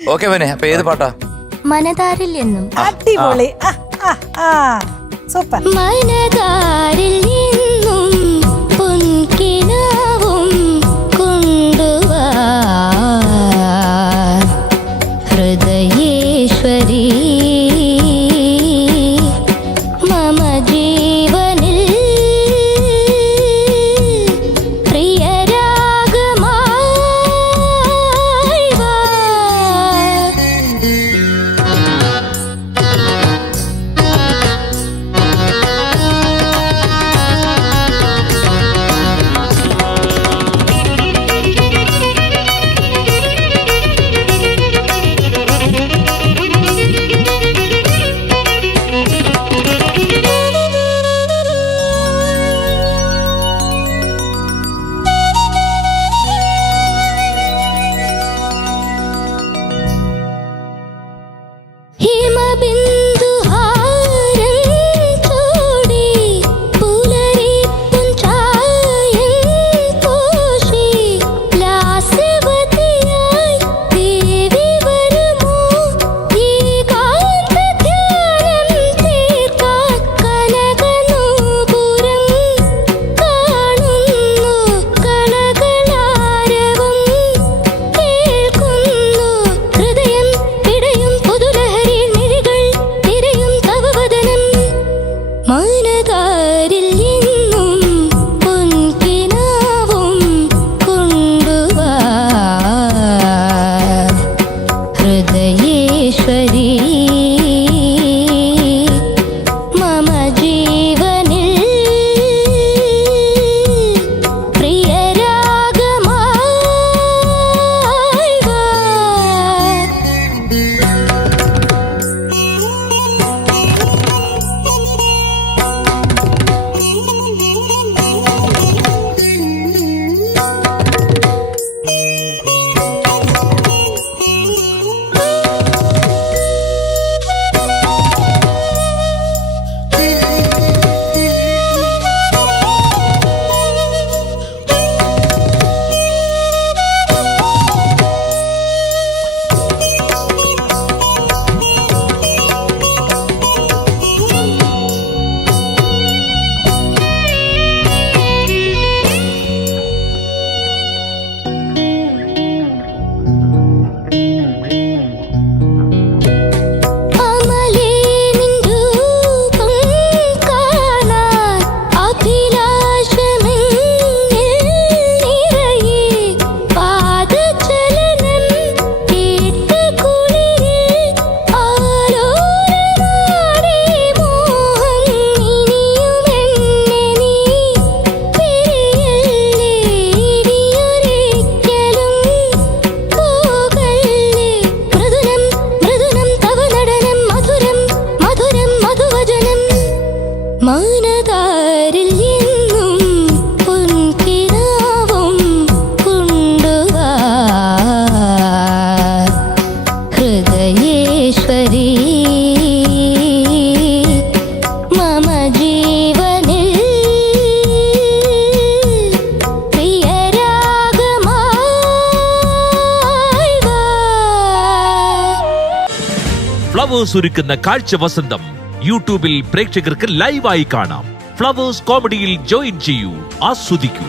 Okay മോനെ, അപ്പൊ ഏത് പാട്ടാ? മനതാരിൽ എന്നും. അടിപൊളി. സൂപ്പർ. മനതാരിൽ എന്നും പൊൻകിനാവും കൊണ്ടുവാ ഹൃദയേശ്വരി മമ ജീവനിൽ പ്രിയരാഗമായി വാ. മനതാരിൽ എന്നും പൊൻകിനാവും കൊണ്ടുവാ ഹൃദയേശ്വരി മമ ജീവനിൽ പ്രിയരാഗമായി വാ. ഫ്ലവേഴ്സ് ഒരുക്കുന്ന കാഴ്ച വസന്തം യൂട്യൂബിൽ പ്രേക്ഷകർക്ക് ലൈവായി കാണാം. ഫ്ലവേഴ്സ് കോമഡിയിൽ ജോയിൻ ചെയ്യൂ, ആസ്വദിക്കൂ.